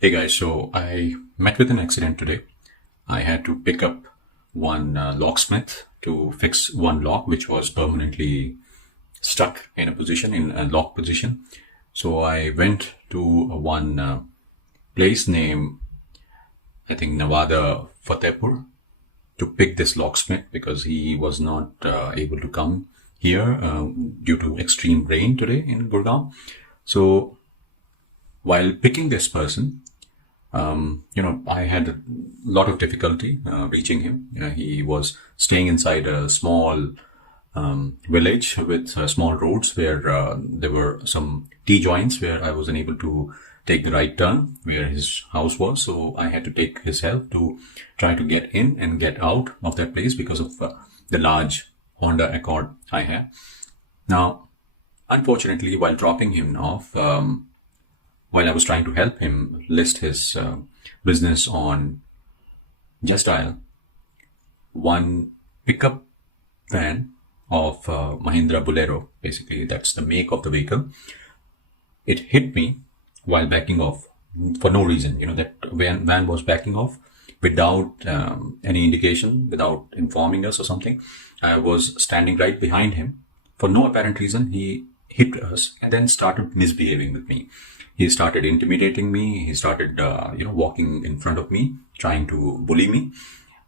Hey guys, so I met with an accident today. I had to pick up one locksmith to fix one lock which was permanently stuck in a position, in a lock position. So I went to one place named, I think, Nawada Fatehpur to pick this locksmith because he was not able to come here due to extreme rain today in Gurgaon. So while picking this person, I had a lot of difficulty reaching him. He was staying inside a small village with small roads where there were some T joints where I was unable to take the right turn where his house was. So I had to take his help to try to get in and get out of that place because of the large Honda Accord I had. Now, unfortunately, while dropping him off, while I was trying to help him list his business on Just Dial, one pickup van of Mahindra Bolero, basically that's the make of the vehicle, it hit me while backing off for no reason. That van was backing off without any indication, without informing us or something. I was standing right behind him. For no apparent reason, he hit us and then started misbehaving with me. He started intimidating me. He started, walking in front of me, trying to bully me.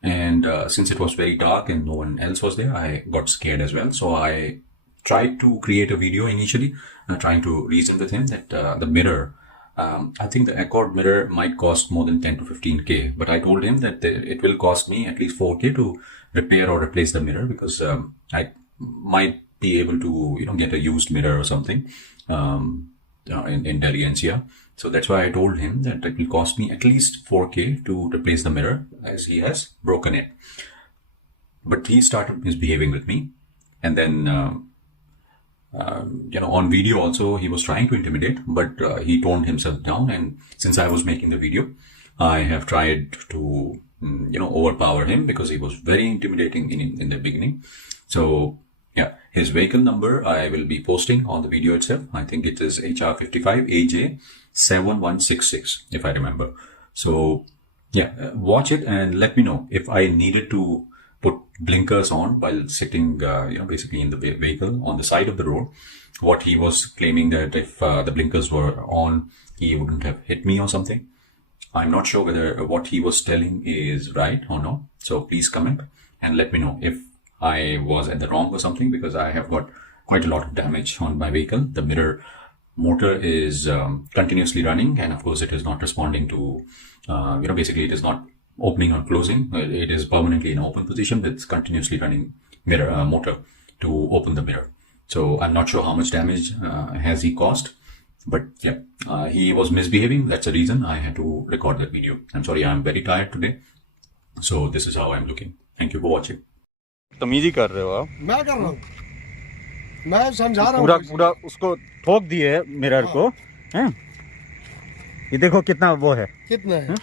And since it was very dark and no one else was there, I got scared as well. So I tried to create a video initially, trying to reason with him that the mirror, I think the Accord mirror might cost more than 10 to 15K. But I told him that it will cost me at least 4K to repair or replace the mirror because I might be able to, get a used mirror or something. In Delhi NCR. So that's why I told him that it will cost me at least 4K to replace the mirror as he has broken it. But he started misbehaving with me. And then, on video also, he was trying to intimidate, but he toned himself down. And since I was making the video, I have tried to, overpower him because he was very intimidating in the beginning. So, yeah, his vehicle number I will be posting on the video itself. I think it is HR55AJ7166, if I remember. So, yeah, watch it and let me know if I needed to put blinkers on while sitting, basically in the vehicle on the side of the road. What he was claiming that if the blinkers were on, he wouldn't have hit me or something. I'm not sure whether what he was telling is right or no. So please comment and let me know if I was at the wrong or something, because I have got quite a lot of damage on my vehicle. The mirror motor is continuously running, and of course it is not responding to, basically it is not opening or closing. It is permanently in open position with continuously running mirror motor to open the mirror. So I'm not sure how much damage has he caused, but yeah, he was misbehaving. That's the reason I had to record that video. I'm sorry, I'm very tired today. So this is how I'm looking. Thank you for watching. तमीज ही कर रहे हो आप। मैं कर रहा हूँ, मैं समझा रहा हूँ। पूरा उसको ठोक दिए मिरर को, हैं? ये देखो कितना वो है, कितना है?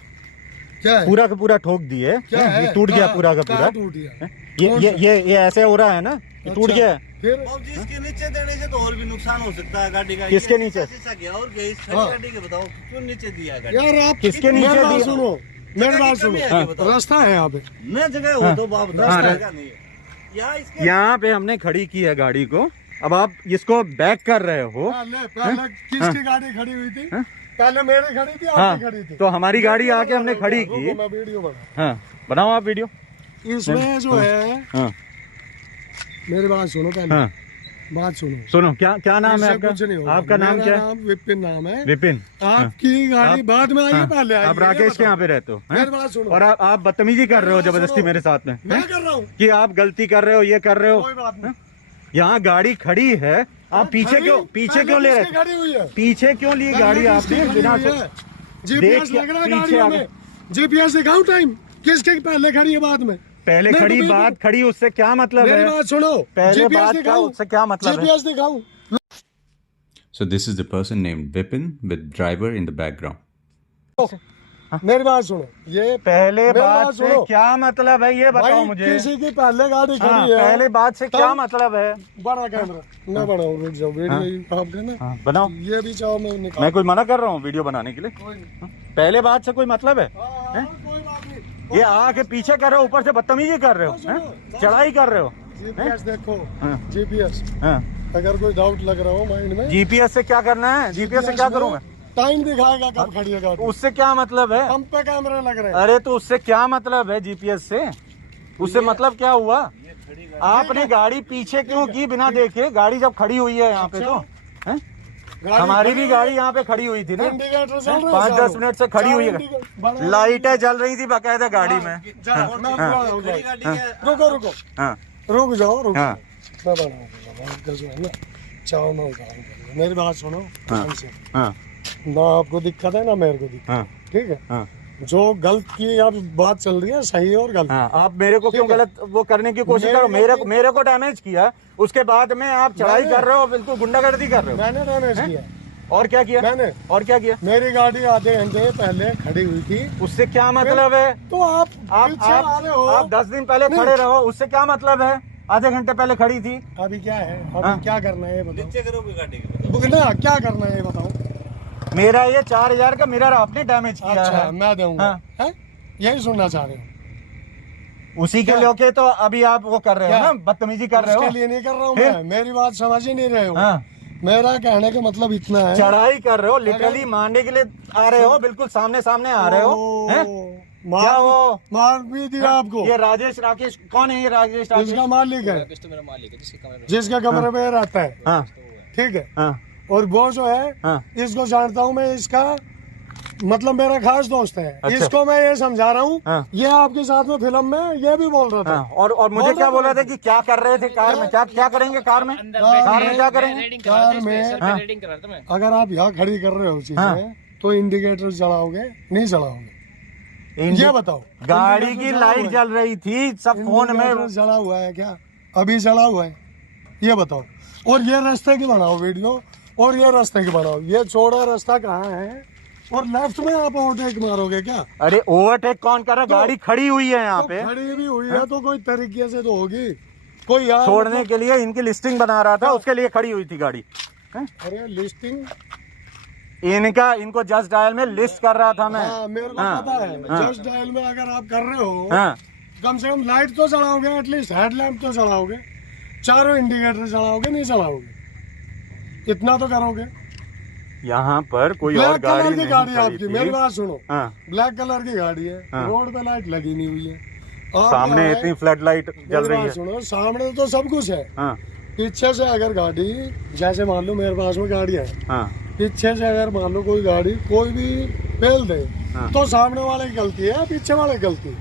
क्या है? पूरा का पूरा ठोक दिए, ये टूट गया पूरा का पूरा। टूट गया? ये ऐसे हो रहा है ना, ये टूट गया है। फिर इसके नीचे देने से तो और भी नुकसान हो सकता है गाड़ी का। किसके नीचे? शीशा गया और क्या इस गाड़ी के बताओ क्यों नीचे दिया गाड़ी? यार आप किसके नीचे दिया? सुनो, मेरी बात सुनो, रास्ता है यहाँ पे। न जगह हो तो बाप रास्ता नहीं है। यहाँ पे हमने खड़ी की है गाड़ी को, अब आप इसको बैक कर रहे हो। पहले किसकी गाड़ी खड़ी हुई थी? पहले मेरी खड़ी थी, आपकी खड़ी थी। तो हमारी गाड़ी आके हमने खड़ी की। मैं वीडियो बना। हाँ, बनाओ आप वीडियो। इसमें जो है, मेरी बात सुनो पहले। बात सुनो। क्या नाम है आपका? आपका नाम क्या है? विपिन नाम है। विपिन। आपकी गाड़ी बाद में आई है, पहले आई है। आप राकेश के यहाँ पे रहते हो? मेरी बात सुनो। और आप बदतमीजी कर रहे हो जबरदस्ती मेरे साथ में। मैं कर रहा हूँ कि आप गलती कर रहे हो, ये कर रहे हो। कोई बात नहीं। यहाँ गाड़ी खड़ी है, आप पीछे क्यों ले रहे? पीछे क्यों ली गाड़ी आपने? बिना जीपीएस लग रहा है गाड़ियों में। जीपीएस दिखाऊं टाइम किसके पहले खड़ी है बाद में? पहले खड़ी बात खड़ी, उससे क्या मतलब है? मेरी बात सुनो, पहले बात का उससे क्या मतलब है? जीपीएस दिखाऊं। So this is the person named Vipin with driver in the background. मेरी बात सुनो, ये पहले मेरी बात से सुनो। क्या मतलब है ये बताओ भाई मुझे। किसी की पहले गाड़ी हाँ, खड़ी है, पहले बात से क्या तब- मतलब है। बड़ा कैमरा मैं बनाऊं, रुक जाओ, वीडियो आपका ना हाँ, बनाओ। ये भी चाहो मैं निकाल। मैं कोई मना कर रहा हूँ वीडियो बनाने के लिए। कोई नहीं। पहले बात से कोई मतलब है। हाँ, कोई बात नहीं। ये आके पीछे कर रहे हो, ऊपर से बदतमीजी कर रहे हो, हैं? चढ़ाई कर रहे हो। जीपीएस देखो, हाँ। जीपीएस हाँ। अगर कोई डाउट लग रहा हो माइंड में, जीपीएस से क्या करना है, जीपीएस से क्या करूंगा। टाइम दिखाएगा कब खड़ी है गाड़ी, उससे क्या मतलब है। पंप पे कैमरे लग रहे हैं। अरे तो उससे क्या मतलब है जीपीएस से, उससे मतलब क्या हुआ। आपने गाड़ी पीछे क्यों की बिना देखे, गाड़ी जब खड़ी हुई है यहाँ पे तो हैं? गाड़ी हमारी खड़ी भी है, गाड़ी यहाँ पे खड़ी हुई थी ना, इंडिकेटर चल रहे हैं 5-10 चारों। मिनट से खड़ी हुई है, बड़ा- लाइटें जल रही थी बाकायदा गाड़ी में। खड़ी गाड़ी है। रुको रुको, हाँ रुक जाओ, रुक हाँ मैं बनाऊंगा जो है ना, चाहो मैं उतारूंगा। मेरी बात सुनो ध्यान से, हाँ ना आपको दिक्कत है ना मेरे को दिक्कत, हाँ ठीक है। हाँ जो गलत की अब बात चल रही है, सही और गलत। हाँ। आप मेरे को क्यों गलत वो करने की कोशिश करो, मेरे को डैमेज किया, उसके बाद में आप चढ़ाई कर रहे हो, बिल्कुल गुंडागर्दी कर रहे हो। मैंने डैमेज किया, और क्या किया, मैंने और क्या किया। मेरी गाड़ी आधे घंटे पहले खड़ी हुई थी, उससे क्या मतलब है। तो आप पीछे आ रहे हो। आप 10 दिन पहले खड़े रहो, उससे क्या मतलब है। आधे घंटे पहले खड़ी थी। अभी क्या है, अभी हाँ। क्या करना है ये बताओ। नीचे करोगे गाड़ी के। ना क्या करना है ये बताओ। मेरा ये 4000 का मिरर आपने डैमेज किया अच्छा है। मैं दूंगा, हाँ। हैं? यही सुनना चाह रहे हो। उसी के लेके तो अभी आप वो कर रहे हो क्या? ना, बदतमीजी कर रहे उसके हो। लिए नहीं कर रहा हूँ फिर? मैं, मेरी बात समझ ही नहीं रहे हो। हाँ। मेरा कहने का मतलब इतना है, चढ़ाई कर रहे हो, लिटरली मारने के लिए आ रहे हो, बिल्कुल सामने सामने आ रहे हो, हैं? क्या मार वो मार भी दिया आपको। ये राजेश राकेश कौन है, ये राजेश राकेश। इसका मालिक है, जिसके कमरे में रहता है, हाँ ठीक है। हाँ और वो जो है हाँ इसको जानता हूँ मैं, इसका मतलब मेरा खास दोस्त है। अच्छा। इसको मैं ये समझा रहा हूँ, हाँ। ये आपके साथ में फिल्म में ये भी बोल रहा था। हाँ। और मुझे क्या बोल रहे थे कि क्या कर रहे थे कार में, क्या करेंगे कार में, कार में क्या करेंगे। कार में हाँ। अगर आप यहाँ खड़ी कर रहे हो चीजें, हाँ। तो इंडिकेटर चलाओगे नहीं चलाओगे, ये बताओ। गाड़ी की लाइट जल रही थी, सब फोन में। इंडिकेटर जला हुआ है क्या, अभी जला हुआ है, ये बताओ। और ये रास्ते की बनाओ वीडियो, और ये रास्ते की बनाओ। ये चौड़ा रास्ता कहाँ है, और लेफ्ट में आप ओवरटेक मारोगे क्या। अरे ओवरटेक कौन कर रहा है, गाड़ी खड़ी हुई है यहाँ तो पे। खड़ी भी हुई है तो कोई तरीके से तो होगी, कोई यार छोड़ने के लिए इनकी लिस्टिंग बना रहा था, उसके लिए खड़ी हुई थी गाड़ी। अरे लिस्टिंग, इनको जस्ट डायल में लिस्ट कर रहा था मैं। हाँ मेरे को हाँ, पता है। हाँ। जस्ट डायल में अगर आप कर रहे हो, हाँ कम से कम लाइट तो चलाओगे, एटलीस्ट हेडलैम्प तो चलाओगे, चारों इंडिकेटर चलाओगे नहीं चलाओगे, इतना तो करोगे। यहाँ पर कोई और ब्लैक गाड़ी कलर की नहीं गाड़ी खड़ी आपकी, थी। मेरी बात सुनो, हाँ ब्लैक कलर की गाड़ी है, हाँ। रोड पे लाइट लगी नहीं हुई है, आप सामने यहाँ इतनी है, फ्लड लाइट जल मेरी रही बात है। सुनो, सामने तो सब कुछ है, हाँ पीछे से अगर गाड़ी, जैसे मान लो मेरे पास में गाड़ी है, हाँ पीछे से अगर मान लो कोई गाड़ी कोई भी फेल दे, हाँ। तो सामने वाले की गलती है, पीछे वाले की गलती है,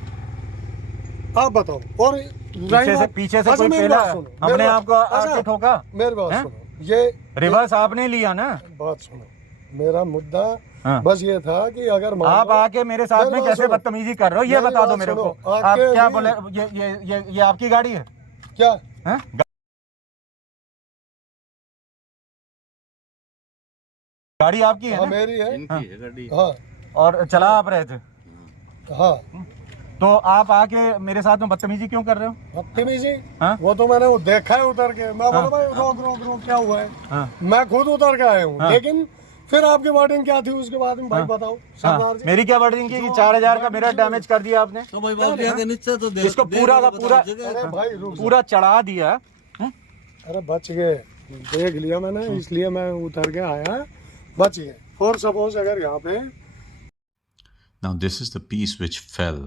आप बताओ। और पीछे से अच्छा, कोई मेरी पहला बात सुनो, अपने मेरी आप को बात- आके अच्छा, ठोका, मेरी बात हैं? सुनो, ये रिवर्स आपने लिया ना। बात सुनो, मेरा मुद्दा हाँ। बस ये था कि अगर मान आप लो- आके मेरे साथ में मेरी बात कैसे सुनो। बदतमीजी कर रहे हो, ये मेरी बता दो बात मेरे सुनो, को। आके आप क्या भी- बोले, ये आपकी गाड़ी है क्या हैं? गाड़ी आपकी है हाँ ना? मेरी है, इनकी है गाड़ी। हाँ और चला आप रहे थे, हाँ। तो आप आके मेरे साथ में बदतमीजी क्यों कर रहे हो। बदतमीजी, हाँ? वो तो मैंने वो देखा है उतर के, मैं बोला हाँ। भाई रोक रोक रोक क्या हुआ है, हाँ मैं खुद उतर के आया हूँ। हाँ। लेकिन फिर आपकी वर्डिंग क्या थी उसके बाद में, भाई हाँ। बताओ हाँ, सरदार जी। मेरी क्या वर्डिंग की कि 4000 का मेरा डैमेज कर दिया आपने, तो भाई बाप के नीचे तो इसको पूरा का पूरा अरे भाई रुक जा। पूरा चढ़ा दिया हैं? अरे बच गए, देख लिया मैंने, इसलिए मैं उतर के आया, बच गए। और सपोज अगर यहाँ पे Now, this is the piece which fell.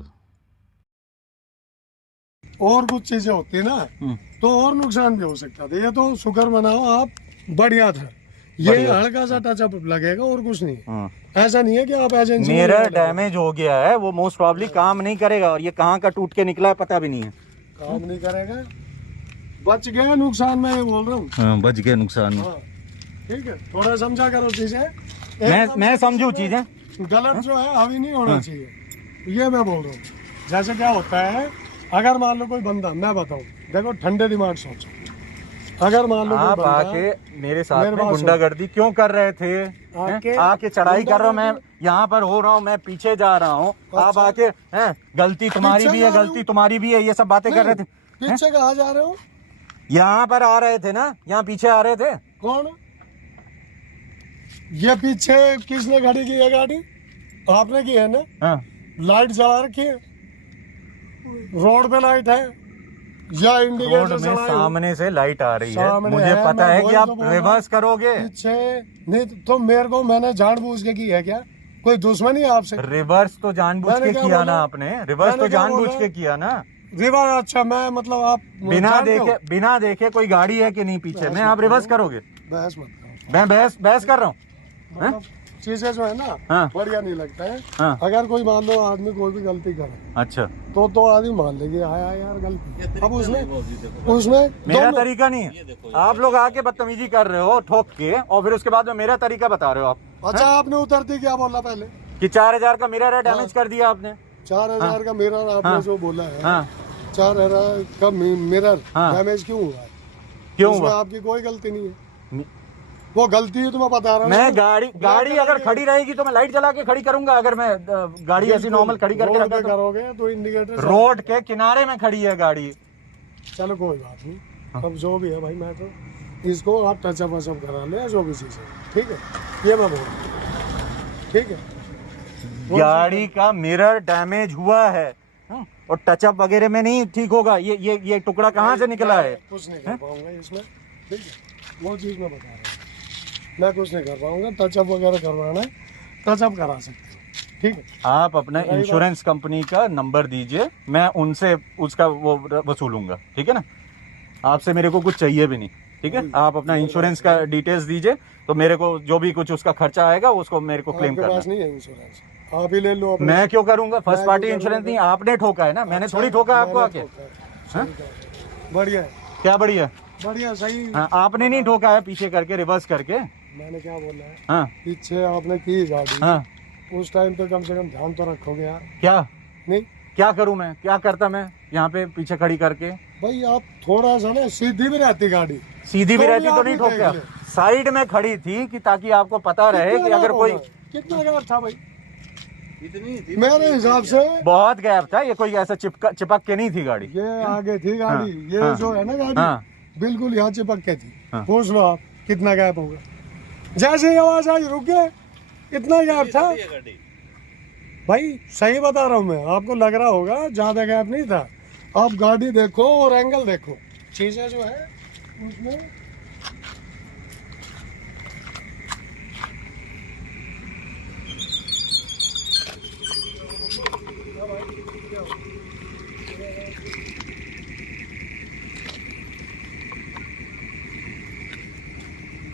और कुछ चीजें होती ना, तो और नुकसान भी हो सकता था। ये तो शुक्र मनाओ आप बढ़िया था, ये हल्का सा टचअप लगेगा और कुछ नहीं। ऐसा नहीं है कि आप एजेंसी मेरा डैमेज हो गया है, वो मोस्ट प्रॉब्ली काम नहीं करेगा, और ये कहाँ का टूट के निकला है पता भी नहीं है। काम नहीं करेगा, बच गया नुकसान, मैं ये बोल रहा हूँ। हाँ, बच गया नुकसान। हाँ, ठीक है, थोड़ा समझा करो चीजें। मैं समझू चीजें। गलत जो है हावी नहीं होना चाहिए, ये मैं बोल रहा हूँ। जैसे क्या होता है, अगर मान लो कोई बंदा, मैं बताऊँ, देखो ठंडे दिमाग सोचो, अगर मान लो आप आके मेरे साथ में गुंडागर्दी क्यों कर रहे थे? आके चढ़ाई कर रहा हूँ मैं, यहाँ पर हो रहा हूँ मैं, पीछे जा रहा हूँ, आप आके हैं गलती तुम्हारी भी है, गलती तुम्हारी भी है, ये सब बातें कर रहे थे। पीछे कहाँ जा रहे हो? यहाँ पर आ रहे थे ना, यहाँ पीछे आ रहे थे। कौन? ये पीछे किसने खड़ी की है गाड़ी? आपने की है ना? हाँ। लाइट जला रखी है, रोड पे लाइट है या इंडिकेटर रोड में सामने से लाइट आ रही है, मुझे है, पता है कि आप तो बोल रिवर्स करोगे। पीछे नहीं तो मेरे को, मैंने जानबूझ के की है क्या? कोई दुश्मनी है आपसे? रिवर्स तो जानबूझ के किया ना आपने, रिवर्स तो जानबूझ के किया ना। रिवर्स? अच्छा, मैं मतलब आप बिना देखे कोई गाड़ी है कि नहीं पीछे में, आप रिवर्स करोगे? बहस मत करो। मैं बहस कर रहा हूँ। मतलब चीजें जो है ना, हाँ। बढ़िया नहीं लगता है। हाँ। अगर कोई मान लो आदमी कोई भी गलती करे, अच्छा, तो आदमी मान लेगी आया यार गलती। अब उसमें मेरा तरीका नहीं है। आप लोग आके बदतमीजी कर रहे हो ठोक के, और फिर उसके बाद में मेरा तरीका बता रहे हो आप। अच्छा, आपने उतरती क्या बोला पहले? कि 4000 का मिरर है, डैमेज कर दिया आपने। 4000 का मिरर आपने जो बोला है, हाँ। 4000 का मिरर डैमेज क्यों हुआ है? क्यों उसमें हुआ? आपकी कोई गलती नहीं है, वो गलती है तो मैं बता रहा हूँ। मैं गाड़ी अगर खड़ी रहेगी तो मैं लाइट जला के खड़ी करूंगा। अगर मैं गाड़ी ऐसी नॉर्मल खड़ी करके रखा करोगे तो इंडिकेटर रोड के किनारे में खड़ी है गाड़ी। चलो कोई बात नहीं, अब जो भी है भाई, मैं तो इसको आप टचअप वचअप करा ले, जो भी चीज है, ठीक है, ये मैं बोल रहा हूँ, ठीक है। गाड़ी का मिरर डैमेज हुआ है और टचअप वगैरह में नहीं ठीक होगा। ये टुकड़ा कहाँ से निकला है? कुछ नहीं कर पाऊंगा इसमें, ठीक है, वो चीज मैं बता रहा हूँ, मैं कुछ नहीं कर पाऊंगा। टचअप वगैरह करवाना है, टचअप करा सकते हो, ठीक है। आप अपना इंश्योरेंस कंपनी का नंबर दीजिए, मैं उनसे उसका वो वसूलूंगा, ठीक है ना। आपसे मेरे को कुछ चाहिए भी नहीं, ठीक है। आप अपना इंश्योरेंस का डिटेल्स दीजिए, तो मेरे को जो भी कुछ उसका खर्चा आएगा उसको मेरे को क्लेम करना। नहीं है इंश्योरेंस, आप ही ले लो। मैं क्यों करूंगा? फर्स्ट पार्टी इंश्योरेंस नहीं, आपने ठोका है ना, मैंने थोड़ी ठोका आपको आके। बढ़िया है, क्या बढ़िया? बढ़िया, सही। आपने नहीं ठोका है पीछे करके, रिवर्स करके। मैंने क्या बोला है? हाँ। पीछे आपने की गाड़ी, हाँ। उस टाइम पे कम से कम ध्यान तो रखोगे यार। क्या नहीं, क्या करूं मैं? क्या करता मैं यहाँ पे पीछे खड़ी करके? भाई आप थोड़ा सा ना सीधी भी रहती गाड़ी, सीधी भी रहती तो नहीं ठोकता। साइड में खड़ी थी कि ताकि आपको पता रहे कि अगर कोई। कितना गैप था भाई? इतनी थी मेरे हिसाब से, बहुत गैप था। ये कोई ऐसा चिपक के नहीं थी गाड़ी। ये आगे थी गाड़ी, ये जो है ना गाड़ी बिल्कुल यहाँ चिपक के थी। पूछ लो आप कितना गैप होगा। जैसे आवाज आई रुक गए, इतना गैप था भाई। सही बता रहा हूँ मैं, आपको लग रहा होगा ज्यादा गैप नहीं था। आप गाड़ी देखो और एंगल देखो, चीजें जो है उसमें।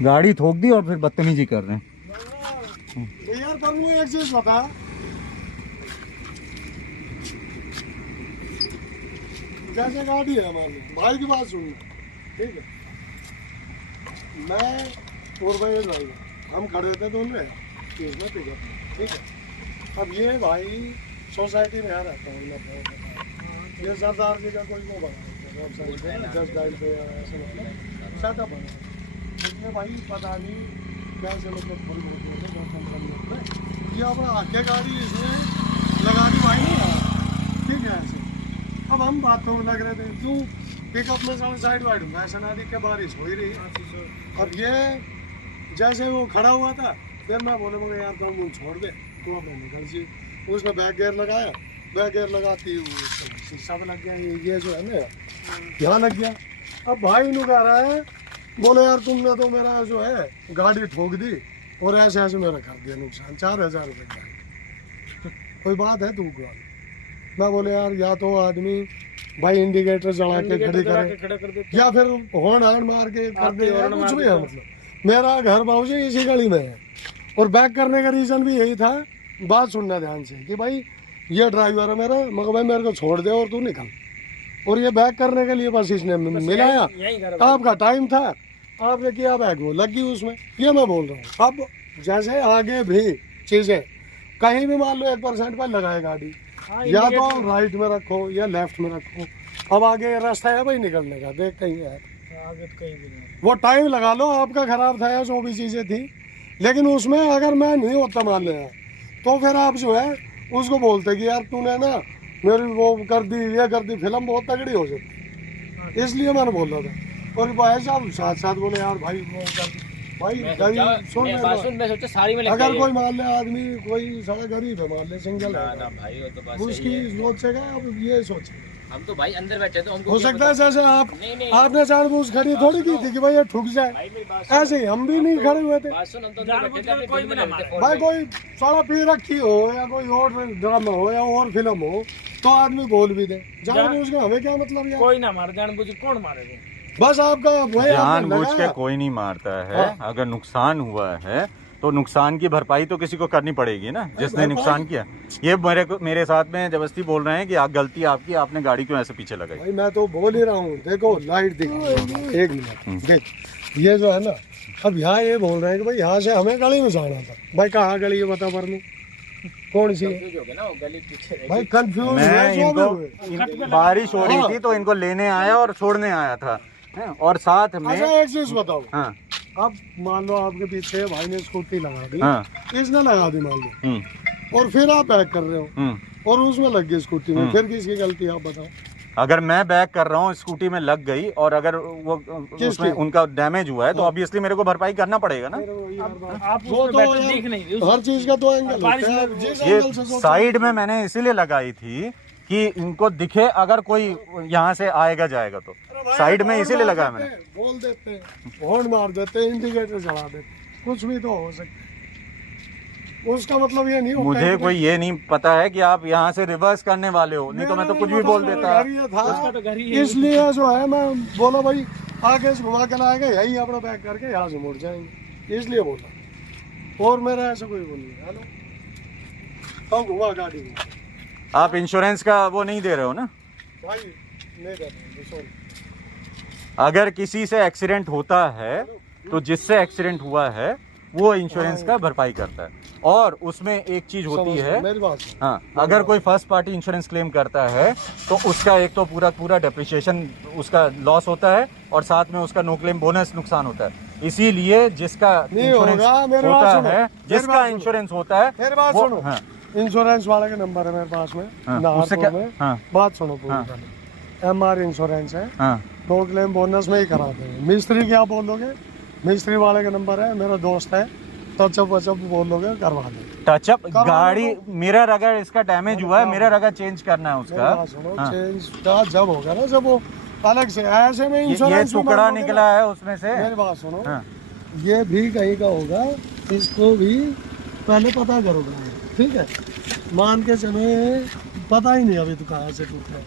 गाड़ी ठोक दी और फिर बदतमीजी कर रहे हैं। यार पर मुझे एक चीज बता, जैसे गाड़ी है हमारी, भाई की बात सुन, ठीक है। मैं और भाई ड्राइवर, हम खड़े थे दोनों इसमें पिकअप, ठीक है। अब ये भाई सोसाइटी में यहाँ रहता है, ये सरदार जी का कोई वो बना जस्ट डायल पे ऐसे मतलब सेटअप बना, उसमें भाई पता नहीं कैसे मतलब फल होते हैं 10-15 मिनट में, ये अपना आके गाड़ी इसमें लगा दी भाई नहीं यार, ठीक है ऐसे। अब हम बातों में लग रहे थे, क्यों पिकअप में साइड वाइड वैसे ना दिख के बारिश हो ही रही है। अब ये जैसे वो खड़ा हुआ था, फिर मैं बोले मगर यार तुम मुझे छोड़ दे, तो अब निकल जी। उसने बैक गियर लगाया, बैक गियर लगाती शीशा में लग गया, ये जो है ना यहाँ लग गया। अब भाई नु कह रहा है, बोले यार तुमने तो मेरा जो है गाड़ी ठोक दी और ऐसे ऐसे मेरा कर दिया नुकसान, 4000 रुपये का। कोई बात है तुमको? मैं बोले यार या तो आदमी भाई इंडिकेटर जला के खड़ी करे या फिर हॉर्न हार्न मार के कर दे, कुछ भी है। मतलब मेरा घर बाबूजी इसी गली में है, और बैक करने का रीजन भी यही था। बात सुनना ध्यान से कि भाई ये ड्राइवर है मेरा, मगर भाई मेरे को छोड़ दे और तू निकल। और ये बैक करने के लिए बस इसने मिलाया, आपका टाइम था, आपने किया बैक, वो लगी उसमें। ये मैं बोल रहा हूँ। अब जैसे आगे भी चीजें कहीं भी मान लो 1% पर लगाए गाड़ी, या तो राइट में रखो या लेफ्ट में रखो। अब आगे रास्ता है भाई निकलने का, देख कहीं है आगे तो कहीं भी नहीं। वो टाइम लगा लो, आपका खराब था या जो भी चीजें थी, लेकिन उसमें अगर मैं नहीं होता मान लिया तो फिर आप जो है उसको बोलते कि यार तूने ना मेरी वो कर दी, ये कर दी, फिल्म बहुत तगड़ी हो सकती, इसलिए मैंने बोल रहा था। और भाई साहब साथ साथ बोले यार भाई वो कर दी। भाई सुन मैं सोचा सारी में अगर कोई मान ले आदमी कोई सारा गरीब है, मान ले सिंगल है, ना भाई वो तो बात उसकी सोच से क्या अब ये सोचे। हम तो भाई अंदर बैठे थे, हमको हो सकता है जैसे आप नहीं। आपने जानबूझ खड़ी थोड़ी की थी कि भाई ये ठुक जाए, ऐसे ही हम भी नहीं खड़े हुए थे। बात सुन, हम तो अंदर बैठे थे, अपने कोई भी ना मारे। भाई कोई सारा पी रखी हो या कोई और ड्रामा हो या और फिल्म हो तो आदमी बोल भी दे, जानबूझ के हमें क्या मतलब यार। कोई ना मारे, जानबूझ के कौन मारेगा? बस आपका वही जानबूझ के कोई नहीं मारता है। अगर नुकसान हुआ है तो नुकसान की भरपाई तो किसी को करनी पड़ेगी ना, जिसने नुकसान किया। ये मेरे साथ में जबरदस्ती बोल रहे हैं कि गलती आपकी, आपने गाड़ी क्यों ऐसे पीछे लगाई। भाई मैं तो बोल ही रहा हूँ, देखो लाइट दिख, एक मिनट देख, ये जो है ना, अब यहाँ ये बोल रहे हैं कि भाई यहाँ से हमें गली में जाना था। भाई कहाँ गली है बता पर कौन सी है? भाई कंफ्यूज मैं इनको बारिश हो रही थी तो इनको लेने आया और छोड़ने आया था, और साथ में अच्छा एक चीज बताओ, हाँ अब मान लो आपके पीछे भाई ने स्कूटी लगा दी, हाँ इसने लगा दी मान लो, और फिर आप बैक कर रहे हो और उसमें लग गई स्कूटी में, फिर किसकी गलती आप बताओ? अगर मैं बैक कर रहा हूँ, स्कूटी में लग गई और अगर वो उसमें उनका डैमेज हुआ है तो ऑब्वियसली मेरे को भरपाई करना पड़ेगा ना। आप वो तो दिख नहीं रही, हर चीज का दो एंगल होता है, जिस ये एंगल से सोचो। साइड में मैंने इसीलिए लगाई थी कि इनको दिखे अगर कोई यहाँ से आएगा जाएगा तो, साइड में इसीलिए लगाया मैंने। बोल देते हैं, हॉर्न मार देते हैं, इंडिकेटर चला देते, कुछ भी तो हो सकता है, उसका मतलब ये नहीं होता मुझे है कोई ये नहीं पता है कि आप यहाँ से रिवर्स करने वाले हो, नहीं तो मैं तो कुछ भी बोल देता। इसलिए जो है मैं बोला भाई आगे से घुमा के लाएगा, यही अपना बैक करके यहाँ से मुड़ जाएंगे, इसलिए बोला। और मेरा ऐसा कोई बोल नहीं। हेलो, अब घुमा गाड़ी में। आप इंश्योरेंस का वो नहीं दे रहे हो ना भाई? नहीं दे रहे, सॉरी। अगर किसी से एक्सीडेंट होता है तो जिससे एक्सीडेंट हुआ है वो इंश्योरेंस का भरपाई करता है, और उसमें एक चीज होती है, मेरी बात हाँ, अगर कोई फर्स्ट पार्टी इंश्योरेंस क्लेम करता है तो उसका एक तो पूरा डेप्रिसिएशन उसका लॉस होता है और साथ में उसका नो क्लेम बोनस नुकसान होता है। इसीलिए जिसका इंश्योरेंस होता है, जिसका इंश्योरेंस होता है, मेरी बात सुनो, इंश्योरेंस वाले का नंबर है मेरे पास में, उससे क्या, हाँ, बात सुनो पूरी, MR इंश्योरेंस है, हाँ, नो क्लेम बोनस में ही कराते हैं। मिस्त्री क्या बोलोगे, मिस्त्री वाले का नंबर है, मेरा दोस्त है, टचअप वचअप बोलोगे करवा दे। टचअप गाड़ी मिरर अगर इसका डैमेज हुआ है, मिरर अगर चेंज करना है उसका, चेंज का जब होगा ना, जब वो अलग से ऐसे में इंश्योरेंस ये टुकड़ा निकला है उसमें से। मेरी बात सुनो, ये भी कहीं का होगा, इसको भी पहले पता करोगे, ठीक है? मान के चलो पता ही नहीं अभी तो कहाँ से टूटा,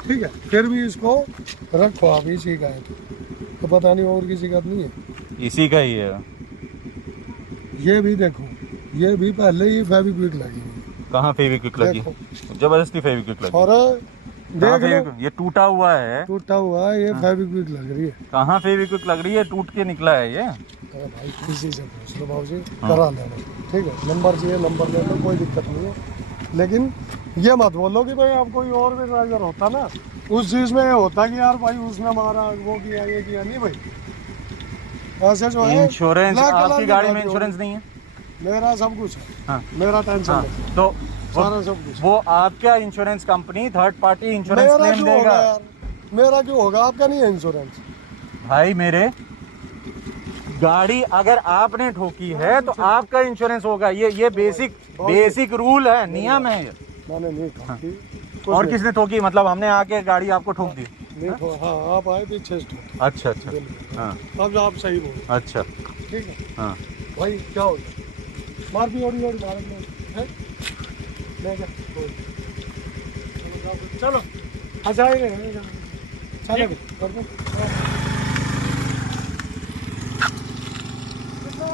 ठीक है? फिर भी इसको रखो आप, इसी का है तो पता नहीं और किसी का नहीं है, इसी का ही है। ये भी देखो, ये भी पहले ही फेविक्विक लगी हुई है। कहाँ फेविक्विक लगी? जबरदस्ती फेविक्विक लगी। और देख लो, ये टूटा हुआ है, टूटा हुआ है, ये फेविक्विक लग रही है। कहाँ फेविक्विक लग रही है? टूट के निकला है ये। अरे भाई किसी से पूछ लो बाबू जी, करा लेना, ठीक है? नंबर चाहिए नंबर ले लो, कोई दिक्कत नहीं है, लेकिन ये मत बोलो कि भाई आप कोई और भी ड्राइवर होता ना, उस चीज में होता कि यार भाई उसने मारा, वो किया, ये किया, नहीं भाई। ऐसे जो है इंश्योरेंस, आपकी गाड़ी में इंश्योरेंस नहीं है? मेरा सब कुछ है, हाँ, मेरा टेंशन नहीं, तो सारा सब कुछ। वो आपका insurance company third party insurance claim देगा। मेरा क्यों होगा, आपका नहीं है इंश्योरेंस? भाई मेरे गाड़ी अगर आपने ठोकी है तो आपका इंश्योरेंस होगा, ये बेसिक रूल है, नियम है ये। मैंने नहीं ठोकी। और किसने ठोकी? मतलब हमने आके गाड़ी आपको ठोक दी? हाँ, आप आए पीछे से ठोकी। अच्छा, हाँ, अब आप सही बोल। अच्छा, ठीक है, हाँ भाई क्या हो गया? मार भी और भारत में है, ले जा चलो, अच्छा ही रहेगा, चलो कर दो। कितना